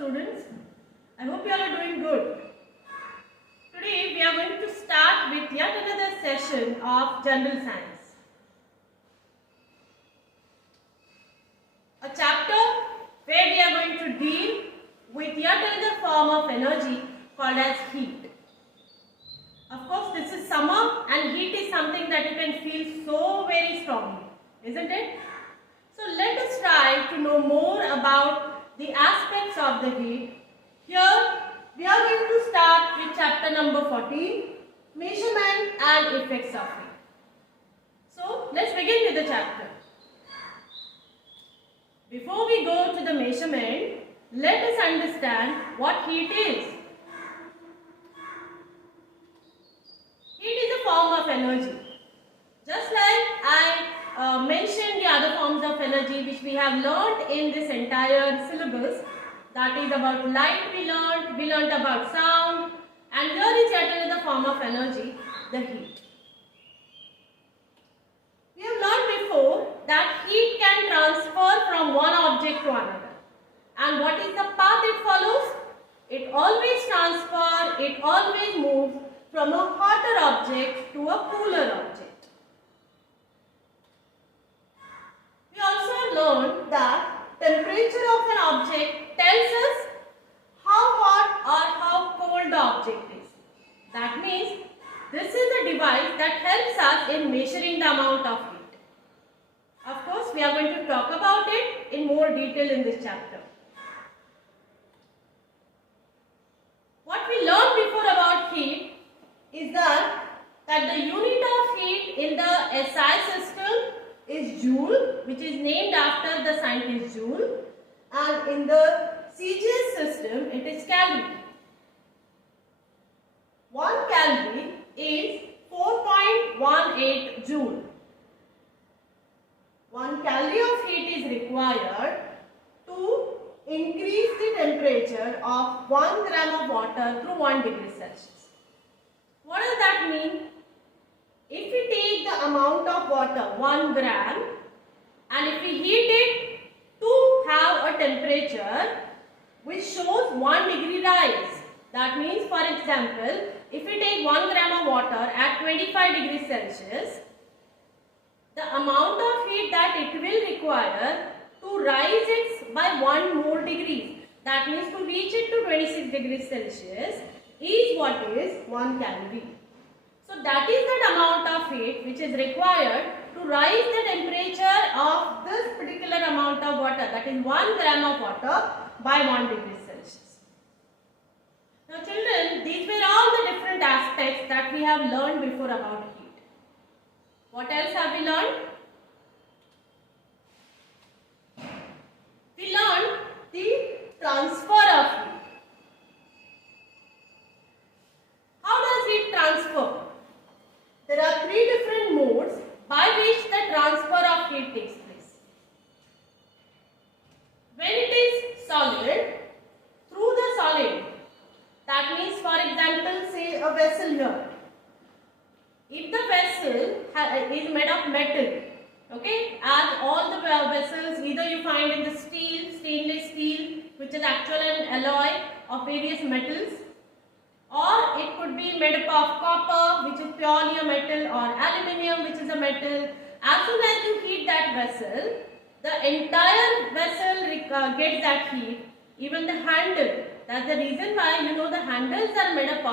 students. I hope you all are doing good. Today we are going to start with yet another session of General Science. A chapter where we are going to deal with yet another form of energy called as heat. Of course, this is summer and heat is something that you can feel so very strongly, isn't it? So let us try to know more about the aspects of the heat. Here we are going to start with chapter number 14, measurement and effects of heat. So let's begin with the chapter. Before we go to the measurement, let us understand what heat is. Heat is a form of energy. Just like I mentioned the other forms of energy which we have learnt in this entire syllabus, that is about light we learnt about sound, and here is yet another form of energy, the heat. We have learnt before that heat can transfer from one object to another. And what is the path it follows? It always moves from a hotter object to a cooler object. We also have learned that temperature of an object tells us how hot or how cold the object is. That means this is a device that helps us in measuring the amount of heat. Of course, we are going to talk about it in more detail in this chapter. What we learned before about heat is that the unit of heat in the SI system is Joule, which is named after the scientist Joule, and in the CGS system it is calorie. 1 calorie is 4.18 joule. 1 calorie of heat is required to increase the temperature of 1 gram of water through 1 degree Celsius. What does that mean? If we take the amount of water 1 gram and if we heat it to have a temperature which shows 1 degree rise. That means, for example, if we take 1 gram of water at 25 degrees Celsius, the amount of heat that it will require to rise it by 1 more degrees, that means to reach it to 26 degrees Celsius, is what is 1 calorie. So that is that amount of heat which is required to rise the temperature of this particular amount of water, that is 1 gram of water, by 1 degree Celsius. Now children, these were all the different aspects that we have learned before about heat. What else have we learned? We learned the transfer of heat. How does heat transfer? There are 3 different modes by which the transfer of heat takes place. When it is solid, through the solid, that means, for example, say a vessel here. If the vessel is made of metal, okay, as all the vessels either you find in the steel, stainless steel, which is actually an alloy of various metals, or it could be made up of copper, which is purely a metal, or aluminium, which is a metal. As soon as you heat that vessel, the entire vessel gets that heat, even the handle. That's the reason why the handles are made up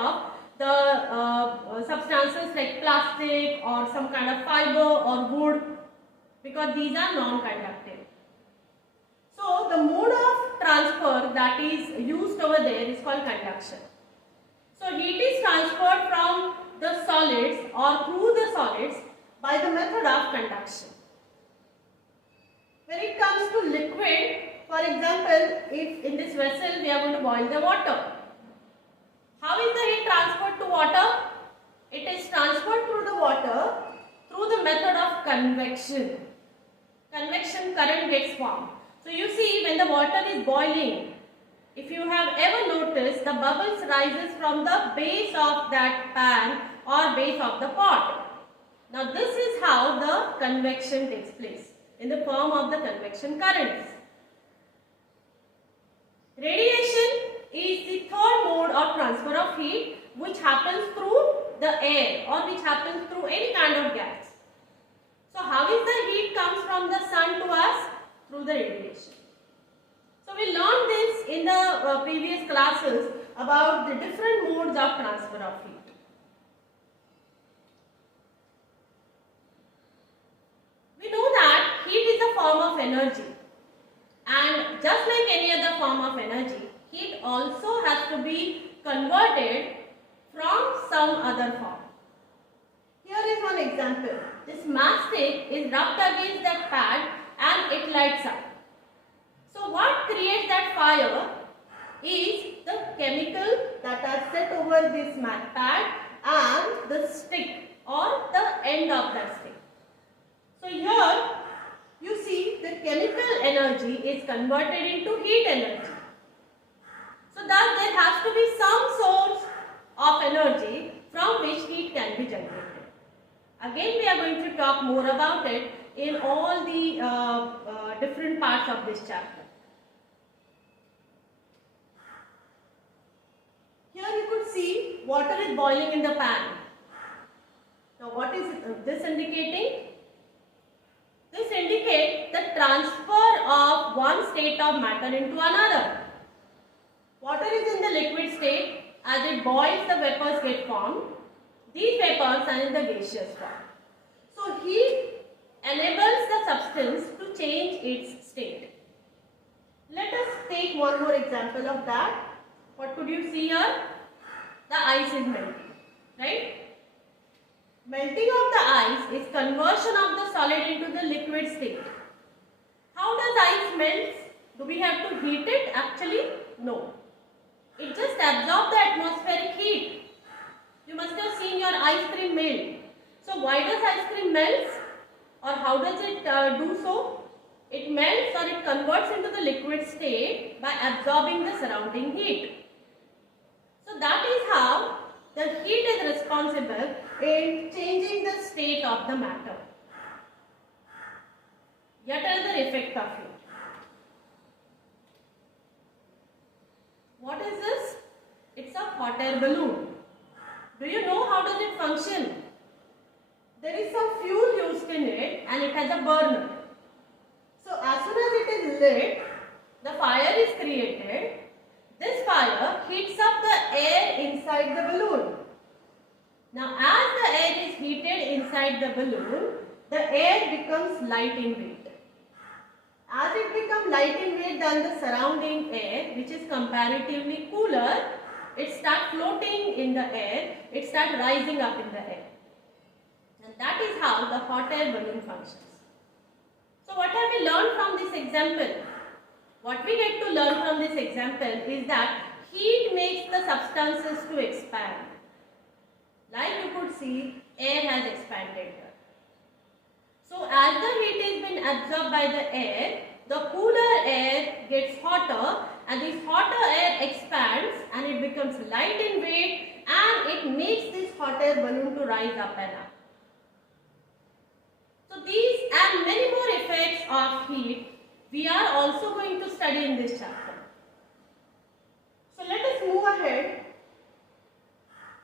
of the substances like plastic or some kind of fiber or wood, because these are non-conductive. So the mode of transfer that is used over there is called conduction. So heat is transferred from the solids or through the solids by the method of conduction. When it comes to liquid, for example, if in this vessel we are going to boil the water, how is the heat transferred to water? It is transferred through the water through the method of convection. Convection current gets formed. So you see, when the water is boiling, if you have ever noticed, the bubbles rises from the base of that pan or base of the pot. Now this is how the convection takes place in the form of the convection currents. Radiation is the third mode of transfer of heat which happens through the air or which happens through any kind of gas. So how is the heat comes from the sun to us? Through the radiation. So we learned this in the previous classes about the different modes of transfer of heat. We know that heat is a form of energy, and just like any other form of energy, heat also has to be converted from some other form. Here is one example. This matchstick is rubbed against that pad and it lights up. So what creates that fire is the chemical that are set over this pad and the stick or the end of that stick. So here you see the chemical energy is converted into heat energy. So thus there has to be some source of energy from which heat can be generated. Again, we are going to talk more about it in all the different parts of this chapter. Here you could see water is boiling in the pan. Now what is this indicating? This indicates the transfer of one state of matter into another. Water is in the liquid state. As it boils, the vapors get formed. These vapors are in the gaseous form. So heat enables the substance to change its state. Let us take one more example of that. What could you see here? The ice is melting, right? Melting of the ice is conversion of the solid into the liquid state. How does ice melt? Do we have to heat it? Actually, no. It just absorbs the atmospheric heat. You must have seen your ice cream melt. So why does ice cream melt? Or how does it do so? It melts or it converts into the liquid state by absorbing the surrounding heat. So that is how the heat is responsible in changing the state of the matter. Yet another effect of heat. What is this? It's a hot air balloon. Do you know how does it function? There is some fuel used in it and it has a burner. So as soon as it is lit, the fire is created. This fire heats up the air inside the balloon. Now as the air is heated inside the balloon, the air becomes light in weight. As it becomes light in weight than the surrounding air, which is comparatively cooler, it starts floating in the air, it starts rising up in the air. And that is how the hot air balloon functions. So what have we learned from this example? What we get to learn from this example is that heat makes the substances to expand. Like you could see, air has expanded here. So as the heat is been absorbed by the air, the cooler air gets hotter and this hotter air expands and it becomes light in weight and it makes this hot air balloon to rise up and up. So these and many more effects of heat we are also going to study in this chapter. So let us move ahead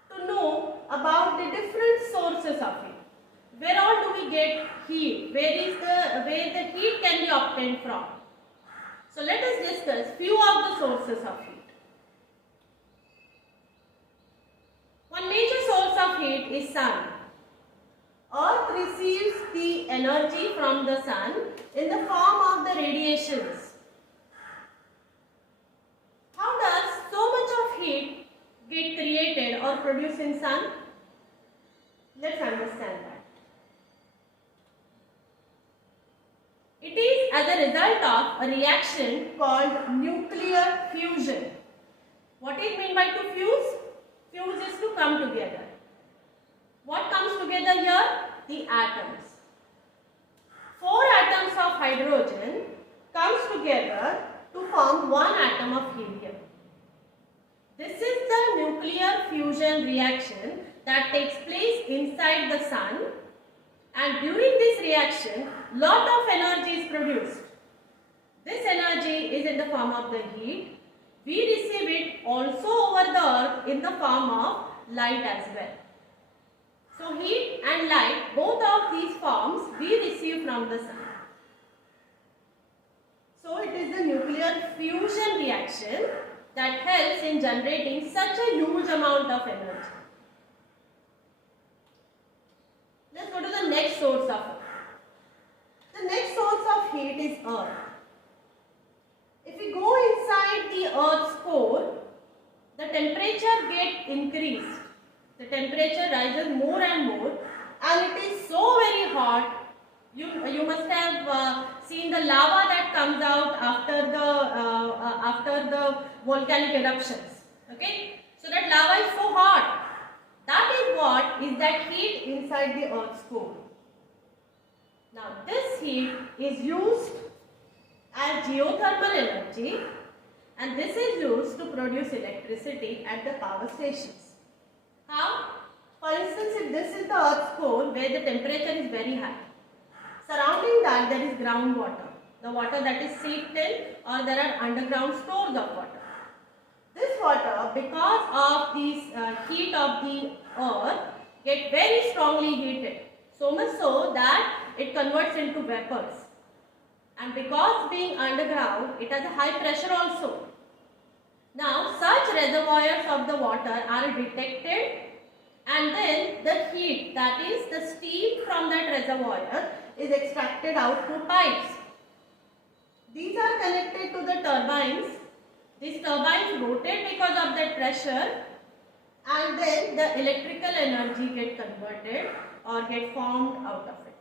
to know about the different sources of heat. Where all do we get heat? Where the heat can be obtained from? So let us discuss few of the sources of heat. One major source of heat is sun. Earth receives the energy from the sun in the form of the radiations. How does so much of heat get created or produced in sun? Let's understand that. It is as a result of a reaction called nuclear fusion. What is meant by to fuse? Fuse is to come together. What comes together here? The atoms. 4 atoms of hydrogen comes together to form one atom of helium. This is the nuclear fusion reaction that takes place inside the sun, and during this reaction lot of energy is produced. This energy is in the form of the heat we receive it also over the earth in the form of light as well. So heat and light, both of these forms we receive from the sun. So it is the nuclear fusion reaction that helps in generating such a huge amount of energy. Let's go to the next source of it. The next source of heat is earth. If we go inside the earth's core, the temperature gets increased. The temperature rises more and more, and it is so very hot. You must have seen the lava that comes out after the volcanic eruptions. Okay, so that lava is so hot. That is what is that heat inside the earth's core. Now this heat is used as geothermal energy, and this is used to produce electricity at the power stations. How? For instance, if this is the earth's core where the temperature is very high, surrounding that there is groundwater, the water that is seeped in, or there are underground stores of water. This water, because of this heat of the earth, get very strongly heated, so much so that it converts into vapors. And because being underground, it has a high pressure also. Now such reservoirs of the water are detected, and then the heat, that is the steam from that reservoir, is extracted out through pipes. These are connected to the turbines. These turbines rotate because of that pressure, and then the electrical energy get converted or get formed out of it.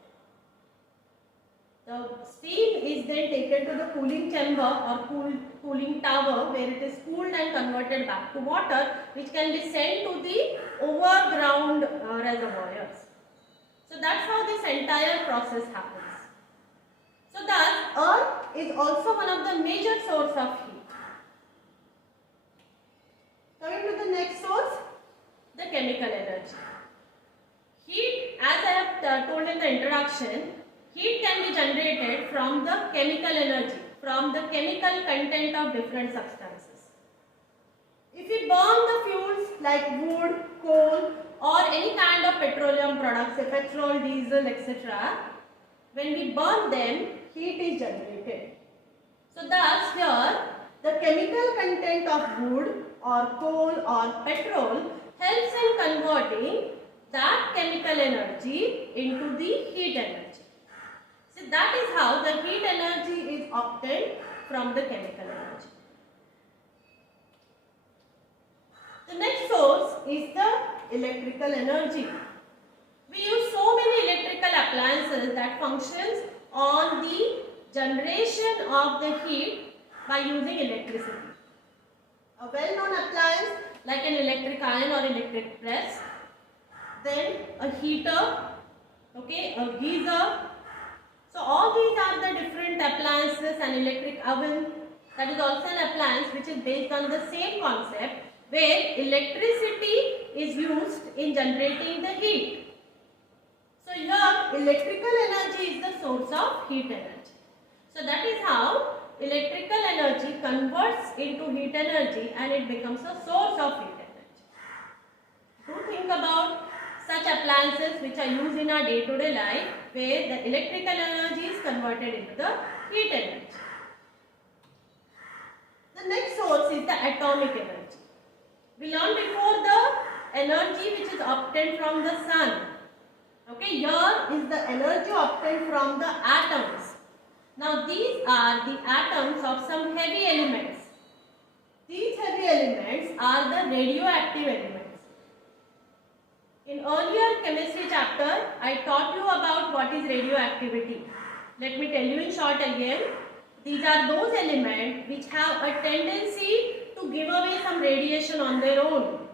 The steam is then taken to the cooling chamber or cooling tower, where it is cooled and converted back to water, which can be sent to the overground reservoirs. So that's how this entire process happens. So thus, earth is also one of the major source of heat. Coming to the next source, the chemical energy. Heat, as I have told in the introduction, heat can be generated from the chemical energy, from the chemical content of different substances. If we burn the fuels like wood, coal, or any kind of petroleum products, say petrol, diesel, etc., when we burn them, heat is generated. So thus here, the chemical content of wood or coal or petrol helps in converting that chemical energy into the heat energy. So that is how the heat energy is obtained from the chemical energy. The next source is the electrical energy. We use so many electrical appliances that functions on the generation of the heat by using electricity. A well-known appliance like an electric iron or electric press, then a heater, okay, a geyser. So all these are the different appliances. An electric oven, that is also an appliance which is based on the same concept, where electricity is used in generating the heat. So here electrical energy is the source of heat energy. So that is how electrical energy converts into heat energy, and it becomes a source of heat energy. Do think about such appliances which are used in our day-to-day life, where the electrical energy is converted into the heat energy. The next source is the atomic energy. We learned before the energy which is obtained from the sun. Okay, here is the energy obtained from the atoms. Now these are the atoms of some heavy elements. These heavy elements are the radioactive elements. In earlier chemistry chapter, I taught you about what is radioactivity. Let me tell you in short again. These are those elements which have a tendency to give away some radiation on their own.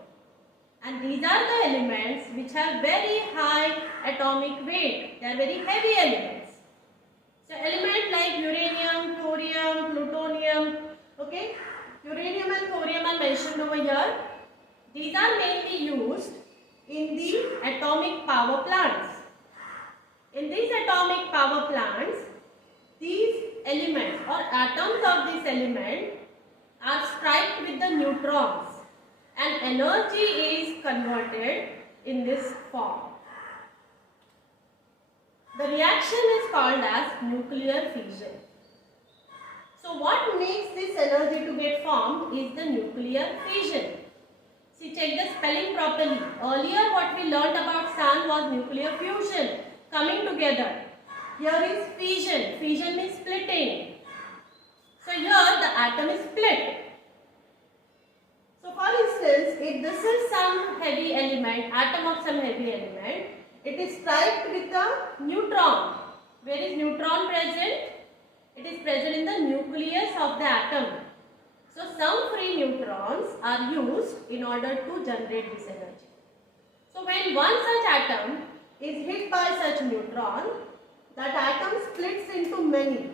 And these are the elements which have very high atomic weight. They are very heavy elements. So elements like uranium, thorium, plutonium, okay. Uranium and thorium are mentioned over here. These are mainly used in the atomic power plants. In these atomic power plants, these elements or atoms of this element are strike with the neutrons and energy is converted in this form. The reaction is called as nuclear fission. So what makes this energy to get formed is the nuclear fission. See, check the spelling properly. Earlier what we learnt about sun was nuclear fusion, coming together. Here is fission. Fission means splitting. So here the atom is split. So for instance, if this is some heavy element, atom of some heavy element, it is striked with a neutron. Where is neutron present? It is present in the nucleus of the atom. So some free neutrons are used in order to generate this energy. So when one such atom is hit by such neutron, that atom splits into many.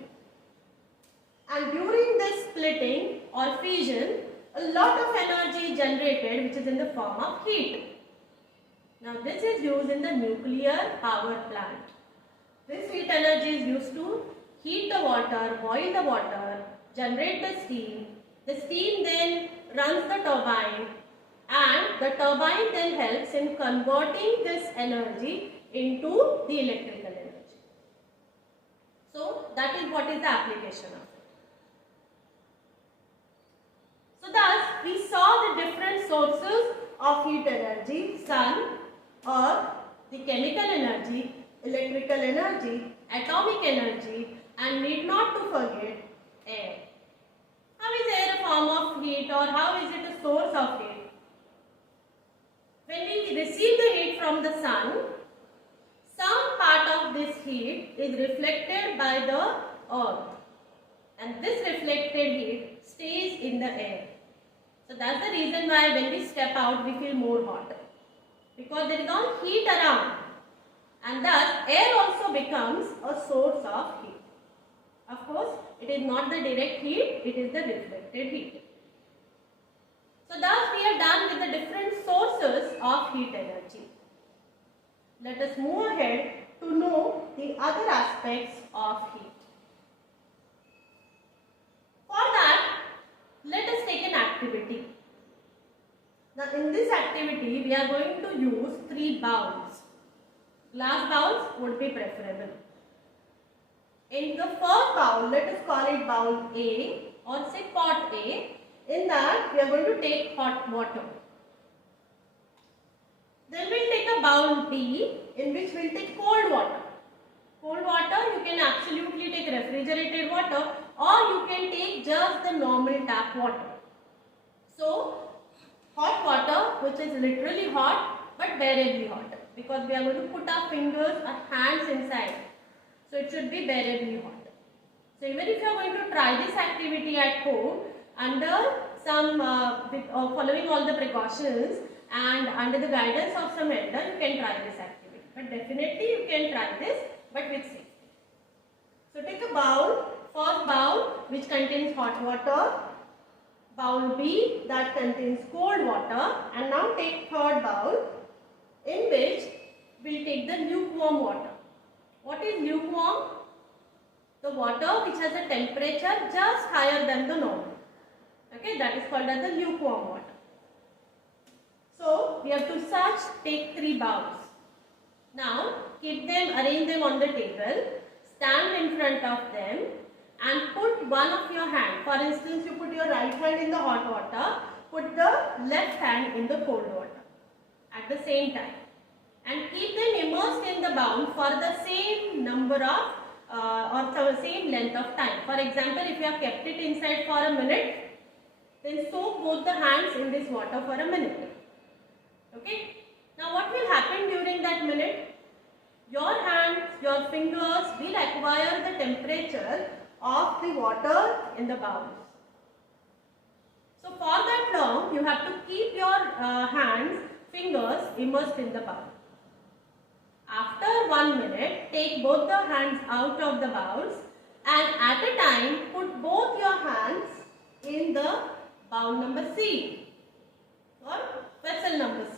And during this splitting or fission, a lot of energy is generated which is in the form of heat. Now this is used in the nuclear power plant. This heat energy is used to heat the water, boil the water, generate the steam. The steam then runs the turbine and the turbine then helps in converting this energy into the electrical energy. So that is what is the application of it. So thus we saw the different sources of heat energy: sun, earth, the chemical energy, electrical energy, atomic energy, and need not to forget air. How is air a form of heat, or how is it a source of heat? When we receive the heat from the sun, some part of this heat is reflected by the earth, and this reflected heat stays in the air. So that's the reason why when we step out we feel more hot, because there is all heat around, and thus air also becomes a source of heat. Of course, it is not the direct heat, it is the reflected heat. So thus we are done with the different sources of heat energy. Let us move ahead to know the other aspects of heat. For that, let us take an activity. Now in this activity, we are going to use 3 bowls. Glass bowls would be preferable. In the first bowl, let us call it bowl A or say pot A. In that, we are going to take hot water. Then we will take a bowl B in which we will take cold water. Cold water, you can absolutely take refrigerated water, or you can take just the normal tap water. So, hot water, which is literally hot but bearably hot, because we are going to put our fingers, our hands inside. So it should be bearably hot. So even if you are going to try this activity at home under some following all the precautions and under the guidance of some elder, you can try this activity. But definitely you can try this, but with safety. So take a bowl, first bowl which contains hot water, bowl B that contains cold water, and now take third bowl in which we will take the lukewarm water. What is lukewarm? The water which has a temperature just higher than the normal. Okay, that is called as the lukewarm water. So we have to take 3 bowls. Now arrange them on the table, stand in front of them and put one of your hand. For instance, you put your right hand in the hot water, put the left hand in the cold water at the same time. And keep them immersed in the bowl for the same number of or the same length of time. For example, if you have kept it inside for a minute, then soak both the hands in this water for a minute. Okay. Now what will happen during that minute? Your hands, your fingers will acquire the temperature of the water in the bowl. So for that long, you have to keep your hands, fingers immersed in the bowl. After 1 minute, take both the hands out of the bowls and at a time put both your hands in the bowl number C or vessel number C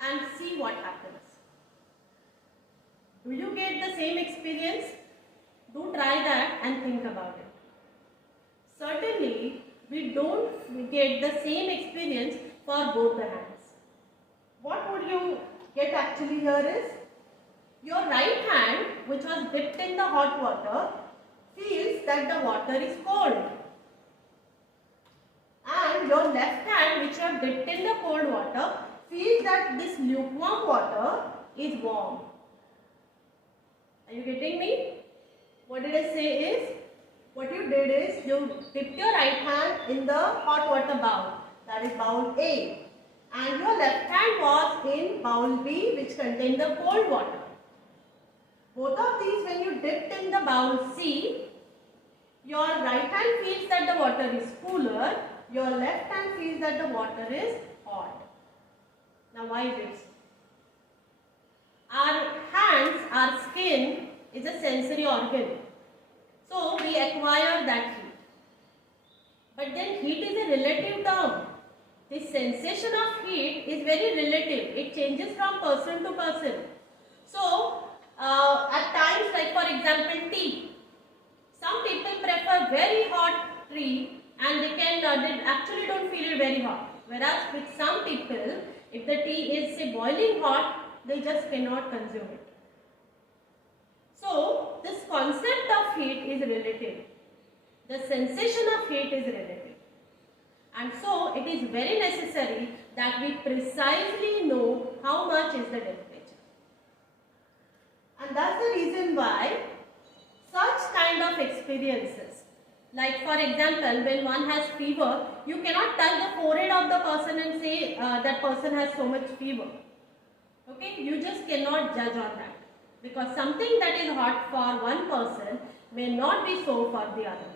and see what happens. Do you get the same experience? Do try that and think about it. Certainly, we don't get the same experience for both the hands. What would you get actually here is, your right hand, which was dipped in the hot water, feels that the water is cold. And your left hand, which you have dipped in the cold water, feels that this lukewarm water is warm. Are you getting me? What did I say is, what you did is, you dipped your right hand in the hot water bowl, that is bowl A. And your left hand was in bowl B, which contained the cold water. Both of these, when you dipped in the bowl C, your right hand feels that the water is cooler, your left hand feels that the water is hot. Now why is it? Our hands, our skin is a sensory organ. So we acquire that heat. But then heat is a relative term. The sensation of heat is very relative. It changes from person to person. So at times, like for example tea, some people prefer very hot tea and they actually don't feel it very hot. Whereas with some people, if the tea is say boiling hot, they just cannot consume it. So this concept of heat is relative. The sensation of heat is relative. And so it is very necessary that we precisely know how much is the temperature. And that's the reason why such kind of experiences, like for example, when one has fever, you cannot touch the forehead of the person and say that person has so much fever. Okay, you just cannot judge on that, because something that is hot for one person may not be so for the other.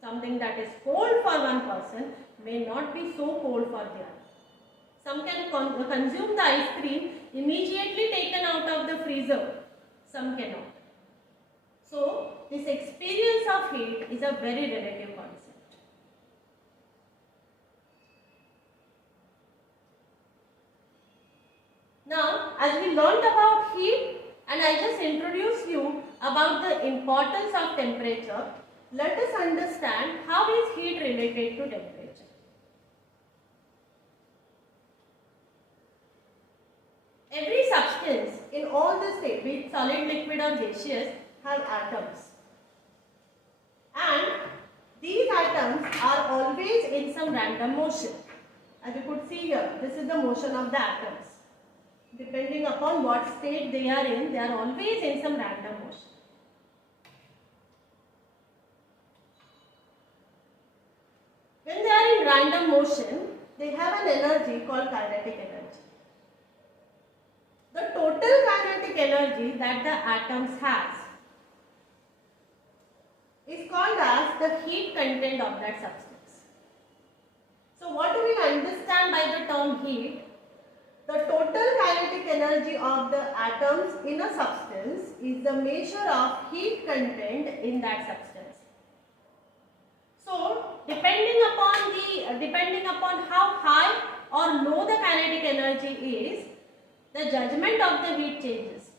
Something that is cold for one person may not be so cold for the other. Some can consume the ice cream immediately taken out of the freezer. Some cannot. So this experience of heat is a very relative concept. Now, as we learned about heat and I just introduced you about the importance of temperature, let us understand how is heat related to temperature. Every substance in all the state, be it solid, liquid or gaseous, have atoms. And these atoms are always in some random motion. As you could see here, this is the motion of the atoms. Depending upon what state they are always in some random motion. When they are in random motion, they have an energy called kinetic energy. The total kinetic energy that the atoms has is called as the heat content of that substance. So what do we understand by the term heat? The total kinetic energy of the atoms in a substance is the measure of heat content in that substance. So depending upon how high or low the kinetic energy is, the judgment of the heat changes.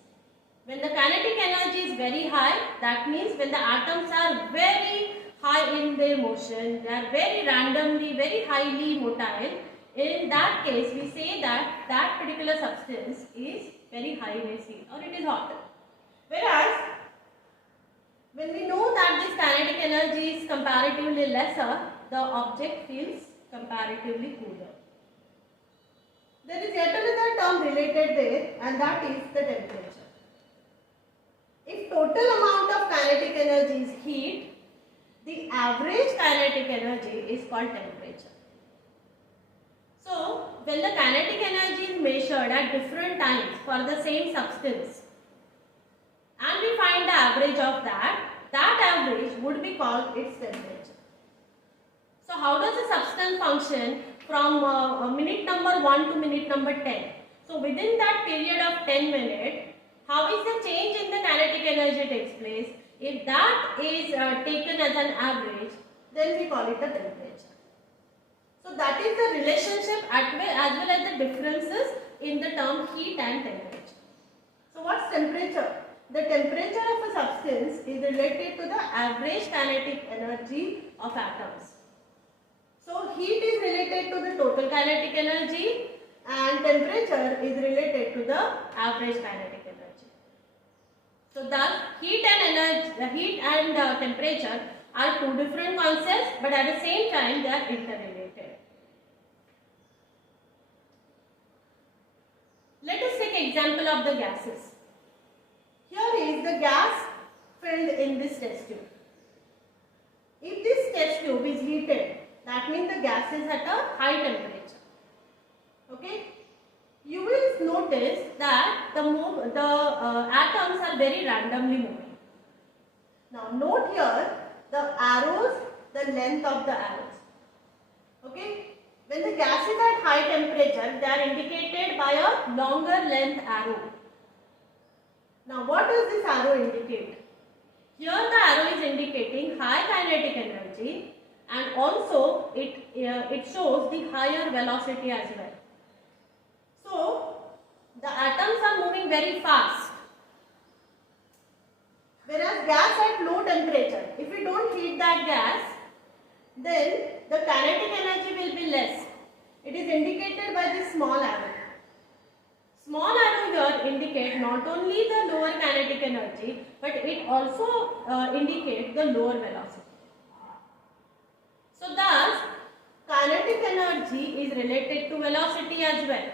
When the kinetic energy is very high, that means when the atoms are very high in their motion, they are very randomly, very highly motile. In that case, we say that that particular substance is very high in its heat or it is hot. Whereas, when we know that this kinetic energy is comparatively lesser, the object feels comparatively cooler. There is yet another term related there, and that is the temperature. If total amount of kinetic energy is heat, the average kinetic energy is called temperature. So, when the kinetic energy is measured at different times for the same substance, and we find the average of that average would be called its temperature. So, how does a substance function from minute number 1 to minute number 10? So, within that period of 10 minutes, how is the change in the kinetic energy takes place? If that is taken as an average, then we call it the temperature. So, that is the relationship as well as the differences in the term heat and temperature. So, what's temperature? The temperature of a substance is related to the average kinetic energy of atoms. So heat is related to the total kinetic energy and temperature is related to the average kinetic energy. So thus heat and temperature are two different concepts, but at the same time they are interrelated. Let us take example of the gases. Here is the gas filled in this test tube. If this test tube is heated, that means the gas is at a high temperature. Okay, you will notice that the atoms are very randomly moving. Now note here the arrows, the length of the arrows. Okay, when the gas is at high temperature, they are indicated by a longer length arrow. Now what does this arrow indicate? Here the arrow is indicating high kinetic energy, and also it shows the higher velocity as well. So the atoms are moving very fast, whereas gas at low temperature, if we don't heat that gas, then the kinetic energy will be less. It is indicated by this small arrow. Small arrow here indicate not only the lower kinetic energy, but it also indicates the lower velocity. So thus kinetic energy is related to velocity as well,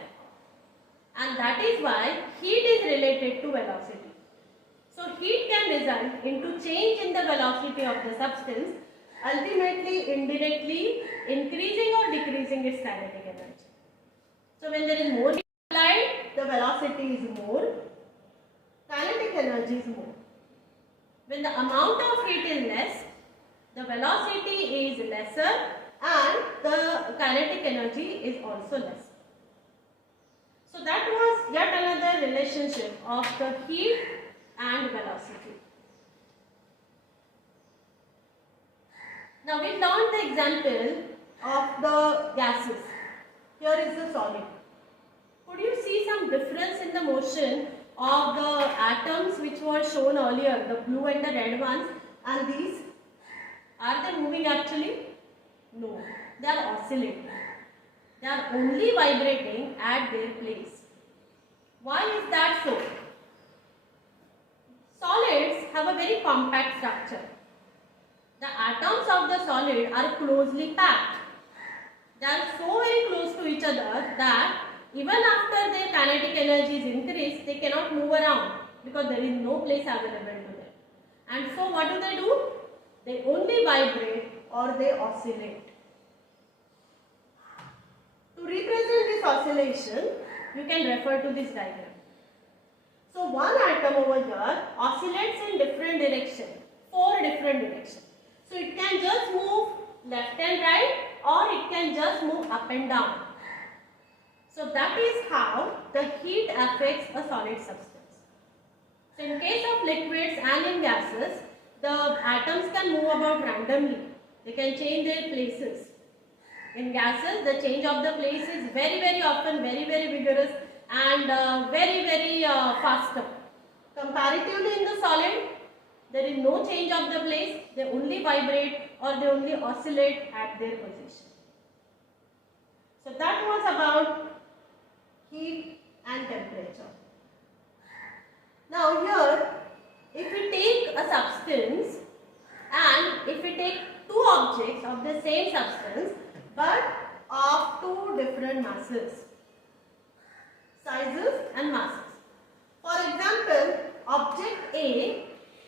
and that is why heat is related to velocity. So heat can result into change in the velocity of the substance, ultimately indirectly increasing or decreasing its kinetic energy. So when there is more heat applied, the velocity is more, kinetic energy is more. When the amount of heat is less, the velocity is lesser and the kinetic energy is also less. So that was yet another relationship of the heat and velocity. Now we learned the example of the gases. Here is the solid. Could you see some difference in the motion of the atoms which were shown earlier, the blue and the red ones, and these? Are they moving actually? No, they are oscillating. They are only vibrating at their place. Why is that so? Solids have a very compact structure. The atoms of the solid are closely packed. They are so very close to each other that even after their kinetic energy is increased, they cannot move around because there is no place available to them. And so what do? They only vibrate or they oscillate. To represent this oscillation, you can refer to this diagram. So one atom over here oscillates in different direction, 4 different directions. So it can just move left and right, or it can just move up and down. So that is how the heat affects a solid substance. So in case of liquids and in gases, the atoms can move about randomly. They can change their places. In gases, the change of the place is very often very vigorous and very faster. Comparatively in the solid, there is no change of the place. They only vibrate or they only oscillate at their position. So that was about heat and temperature. Now here, if we take a substance and if we take 2 objects of the same substance but of 2 different masses, sizes and masses. For example, object A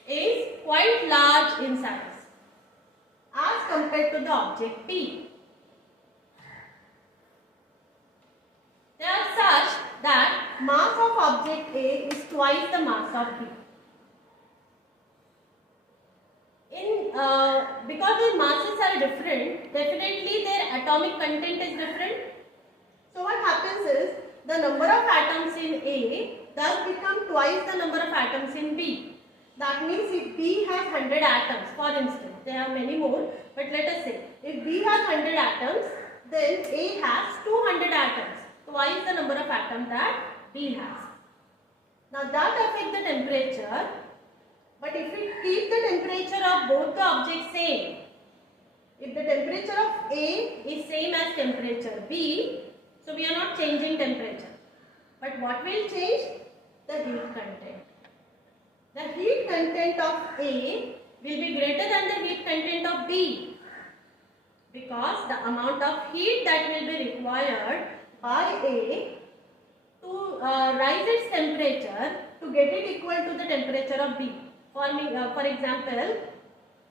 is quite large in size as compared to the object B. They are such that mass of object A is twice the mass of B. Because their masses are different, definitely their atomic content is different. So what happens is, the number of atoms in A thus become twice the number of atoms in B. That means if B has 100 atoms, for instance, there are many more, but let us say, if B has 100 atoms, then A has 200 atoms, twice the number of atoms that B has. Now that affects the temperature, but if we keep the temperature of both the objects same, If the temperature of A is same as temperature B, so we are not changing temperature. But what will change? The heat content. The heat content of A will be greater than the heat content of B, because the amount of heat that will be required by A to rise its temperature to get it equal to the temperature of B. For example,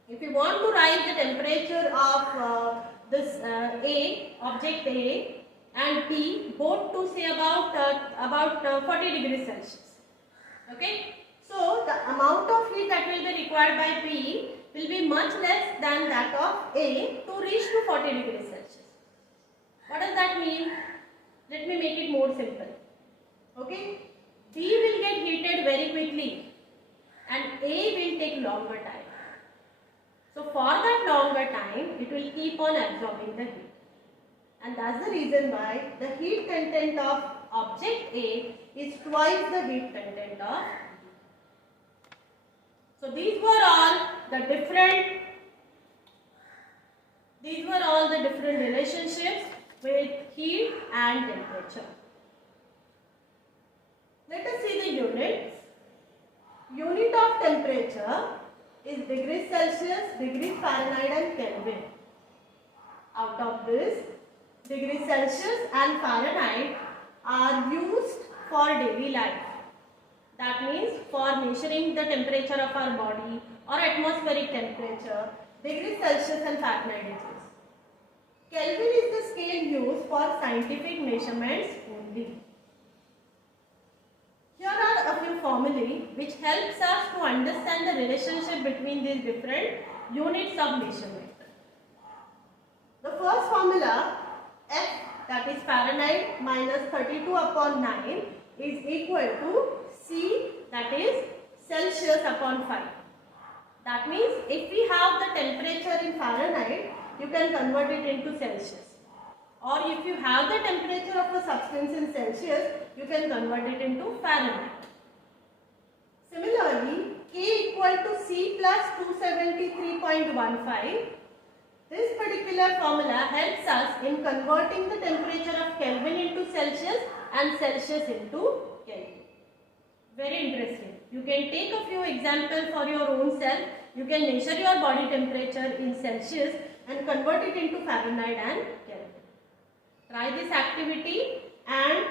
if you want to rise the temperature of this A, object A and B, both to say about 40 degrees Celsius. Okay. So the amount of heat that will be required by B will be much less than that of A to reach to 40 degrees Celsius. What does that mean? Let me make it more simple. Okay. B will get heated very quickly and A will take longer time. So for that longer time, it will keep on absorbing the heat. And that's the reason why the heat content of object A is twice the heat content of B. So these were all the different relationships with heat and temperature. Let us see the units. Unit of temperature is degrees Celsius, degrees Fahrenheit and Kelvin. Out of this, degrees Celsius and Fahrenheit are used for daily life. That means for measuring the temperature of our body or atmospheric temperature, degrees Celsius and Fahrenheit is used. Kelvin is the scale used for scientific measurements only. Here are a few formulae which helps us to understand the relationship between these different units of measurement. The first formula, F, that is Fahrenheit minus 32 upon 9, is equal to C, that is Celsius upon 5. That means if we have the temperature in Fahrenheit, you can convert it into Celsius. Or if you have the temperature of a substance in Celsius, you can convert it into Fahrenheit. Similarly, K equal to C plus 273.15. This particular formula helps us in converting the temperature of Kelvin into Celsius and Celsius into Kelvin. Very interesting. You can take a few examples for your own self. You can measure your body temperature in Celsius and convert it into Fahrenheit and Kelvin. Try this activity, and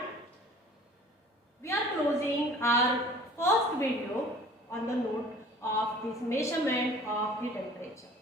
we are closing our first video on the note of this measurement of the temperature.